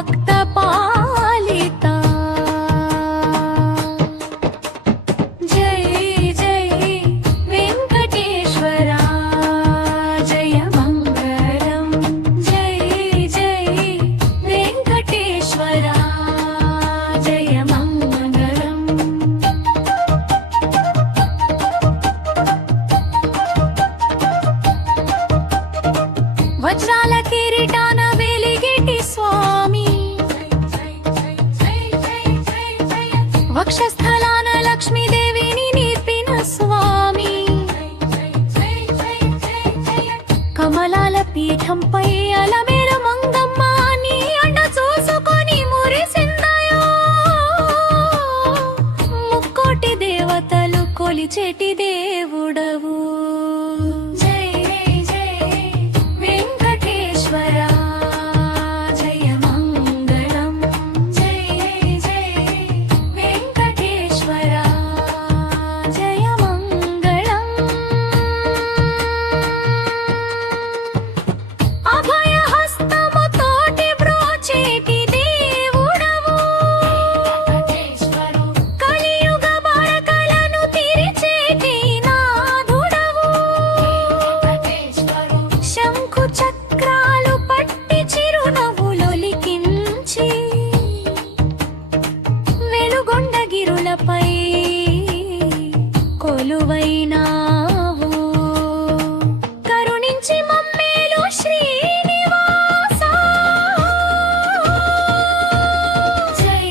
భక్త పాలిత జై జై వెంకటేశ్వర జయ మంగళం జై జై వెంకటేశ్వర జయ మంగళం వజ్రాల కిరీటాన వెలిగేటి స్వామి వక్షస్థలాన లక్ష్మీదేవిని నిలిపిన స్వామి కమలాల పీఠంపై అలమేల మంగమ్మ నీ అండ చూసుకొని మురిసిందయో ముక్కోటి దేవతలు కొలిచేటి దేవుడవు జై జై వెంకటేశ్వర జయ మంగళం జై జై వెంకటేశ్వర జయ మంగళం అభయ హస్తముతోటి బ్రోచేటి దేవుడవు కలియుగ బారకలను తీర్చేటి నాథుడవు శంఖు చక్రాలు పట్టి చిరునవ్వులొలికించి వెలుగొండగిరులపై కొలువైనావు కరుణించి మమ్మేలు శ్రీనివాస జై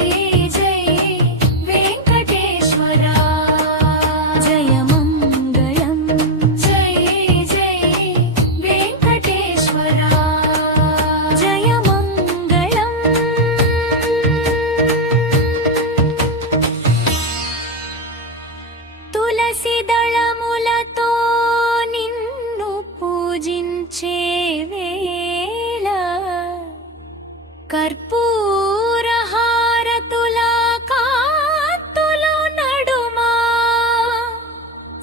జై వెంకటేశ్వర జయ మంగళం జై జై వెంకటేశ్వర జయ మంగళం తులసి దళములతో నిన్ను పూజించే వేళ కర్పూర హారతుల కాంతుల నడుమా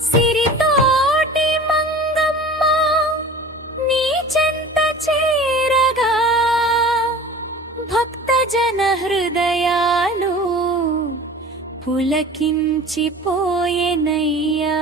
సిరితోటి మంగమ్మ నీ చెంత చేరగా భక్తజన హృదయాలు పులకించిపోయెనయ్యా